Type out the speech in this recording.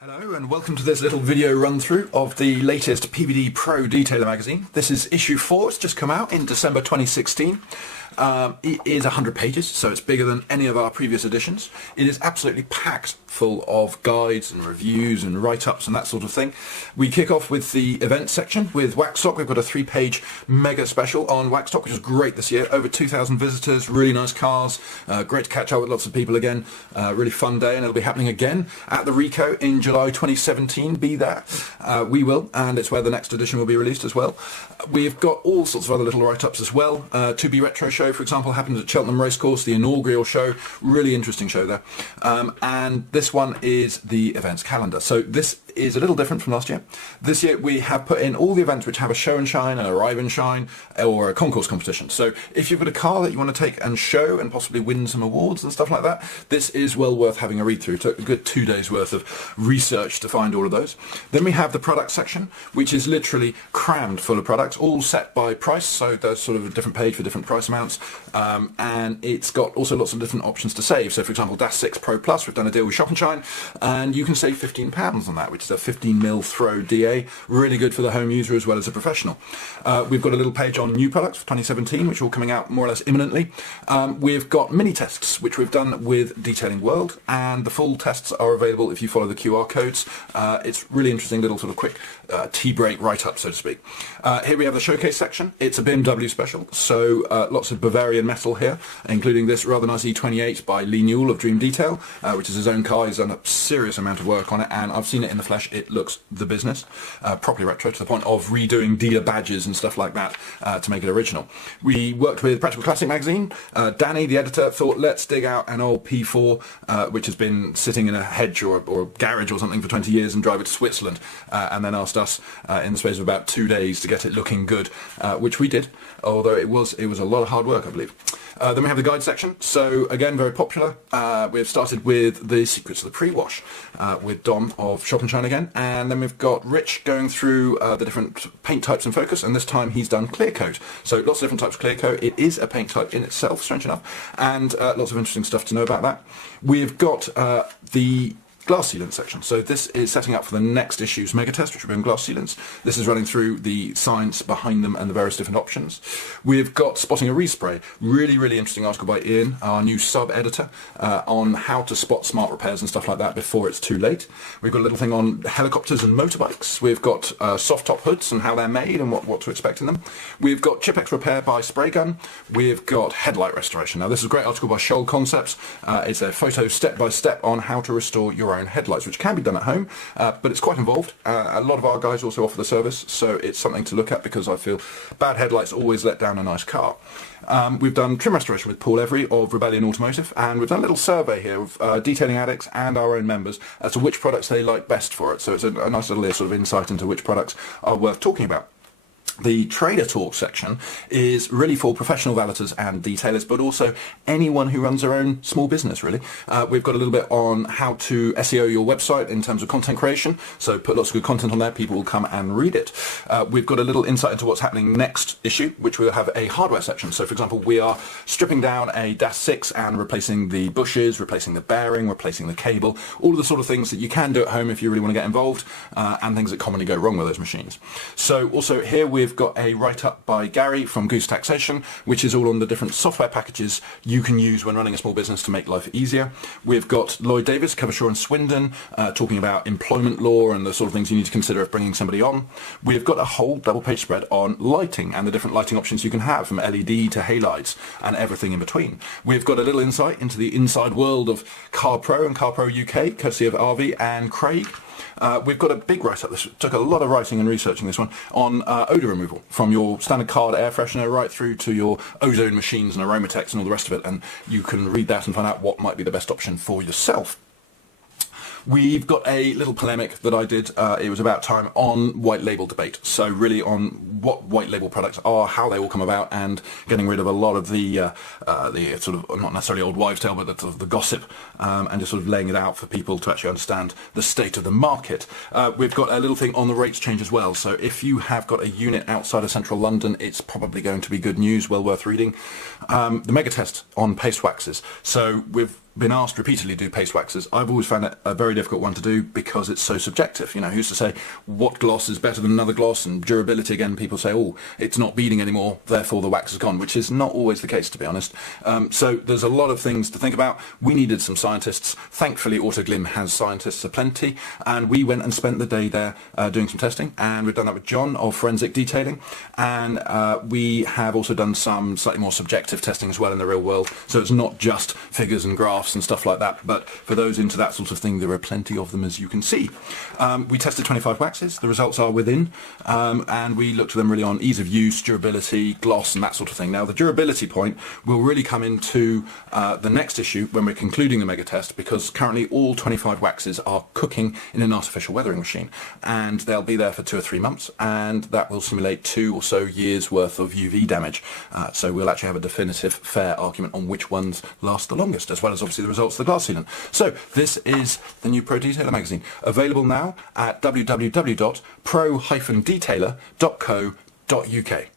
Hello and welcome to this little video run through of the latest PVD Pro Detailer magazine. This is issue 4, it's just come out in December 2016. It is 100 pages, so it's bigger than any of our previous editions. It is absolutely packed full of guides and reviews and write-ups and that sort of thing. We kick off with the events section with Waxstock. We've got a 3-page mega special on Waxstock, which was great this year. Over 2,000 visitors, really nice cars, great to catch up with lots of people again. Really fun day, and it'll be happening again at the Rico in July 2017. Be there. We will, and it's where the next edition will be released as well. We've got all sorts of other little write-ups as well. 2B Retro Show, for example, happened at Cheltenham Racecourse, the inaugural show. Really interesting show there. And this one is the events calendar. So this is a little different from last year. This year we have put in all the events which have a show and shine, an arrive and shine, or a concourse competition. So if you've got a car that you want to take and show and possibly win some awards and stuff like that, this is well worth having a read through. It took a good 2 days worth of research to find all of those. Then we have the product section, which is literally crammed full of products, all set by price. So there's sort of a different page for different price amounts, and it's got also lots of different options to save. So for example, Dash 6 Pro Plus, we've done a deal with Shop and Shine, and you can save £15 on that, which is a 15mm throw DA, really good for the home user as well as a professional. We've got a little page on new products for 2017, which are all coming out more or less imminently. We've got mini tests, which we've done with Detailing World, and the full tests are available if you follow the QR codes. It's really interesting little sort of quick tea break write-up, so to speak. Here we have the showcase section. It's a BMW special, so lots of Bavarian metal here, including this rather nice E28 by Lee Newell of Dream Detail, which is his own car. He's done a serious amount of work on it, and I've seen it in the flesh. It looks the business, properly retro to the point of redoing dealer badges and stuff like that to make it original. We worked with Practical Classic magazine. Danny, the editor, thought let's dig out an old P4 which has been sitting in a hedge or garage or something for 20 years and drive it to Switzerland, and then asked us in the space of about 2 days to get it looking good, which we did, although it was a lot of hard work, I believe. Then we have the guide section. So again, very popular. We've started with the secrets of the pre-wash with Dom of Shop and Shine again, and then we've got Rich going through the different paint types in focus, and this time he's done clear coat. So lots of different types of clear coat. It is a paint type in itself, strange enough, and lots of interesting stuff to know about that. We've got the glass sealant section. So this is setting up for the next issue's mega test, which will be on glass sealants. This is running through the science behind them and the various different options. We've got spotting a respray. Really interesting article by Ian, our new sub-editor, on how to spot smart repairs and stuff like that before it's too late. We've got a little thing on helicopters and motorbikes. We've got soft top hoods and how they're made and what to expect in them. We've got Chipex repair by spray gun. We've got headlight restoration. Now this is a great article by Shoal Concepts. It's a photo step by step on how to restore your own headlights, which can be done at home, but it's quite involved. A lot of our guys also offer the service, so it's something to look at, because I feel bad headlights always let down a nice car. We've done trim restoration with Paul Every of Rebellion Automotive, and we've done a little survey here of detailing addicts and our own members as to which products they like best for it. So it's a nice little sort of insight into which products are worth talking about. The Trader Talk section is really for professional valeters and detailers, but also anyone who runs their own small business, really. We've got a little bit on how to SEO your website in terms of content creation, so put lots of good content on there, people will come and read it. We've got a little insight into what's happening next issue, which will have a hardware section. So for example, we are stripping down a Dash 6 and replacing the bushes, replacing the bearing, replacing the cable, all of the sort of things that you can do at home if you really want to get involved, and things that commonly go wrong with those machines. So also here we've got a write-up by Gary from Goose Taxation, which is all on the different software packages you can use when running a small business to make life easier. We've got Lloyd Davis, Covershaw and Swindon, talking about employment law and the sort of things you need to consider if bringing somebody on. We've got a whole double-page spread on lighting and the different lighting options you can have, from LED to halides and everything in between. We've got a little insight into the inside world of CarPro and CarPro UK, courtesy of RV and Craig. We've got a big write-up. This took a lot of writing and researching this one on odour removal, from your standard card air freshener right through to your ozone machines and Aromatex and all the rest of it, and you can read that and find out what might be the best option for yourself. We've got a little polemic that I did, it was about time, on white label debate. So really on what white label products are, how they all come about, and getting rid of a lot of the sort of, not necessarily old wives' tale, but the gossip, and just sort of laying it out for people to actually understand the state of the market. We've got a little thing on the rates change as well. So if you have got a unit outside of central London, it's probably going to be good news, well worth reading. The mega test on paste waxes. So we've been asked repeatedly to do paste waxes. I've always found it a very difficult one to do because it's so subjective. You know, who's to say what gloss is better than another gloss? And durability, again, people say, oh, it's not beading anymore, therefore the wax is gone, which is not always the case, to be honest. So there's a lot of things to think about. We needed some scientists. Thankfully, Autoglym has scientists aplenty, and we went and spent the day there doing some testing, and we've done that with John of Forensic Detailing, and we have also done some slightly more subjective testing as well in the real world. So it's not just figures and graphs and stuff like that, but for those into that sort of thing, there are plenty of them, as you can see. We tested 25 waxes. The results are within, and we looked at them really on ease of use, durability, gloss, and that sort of thing. Now, the durability point will really come into the next issue when we're concluding the mega test, because currently all 25 waxes are cooking in an artificial weathering machine, and they'll be there for 2 or 3 months, and that will simulate 2 or so years worth of UV damage. So we'll actually have a definitive, fair argument on which ones last the longest, as well as obviously the results of the glass sealant. So this is the new Pro Detailer magazine, available now at www.pro-detailer.co.uk.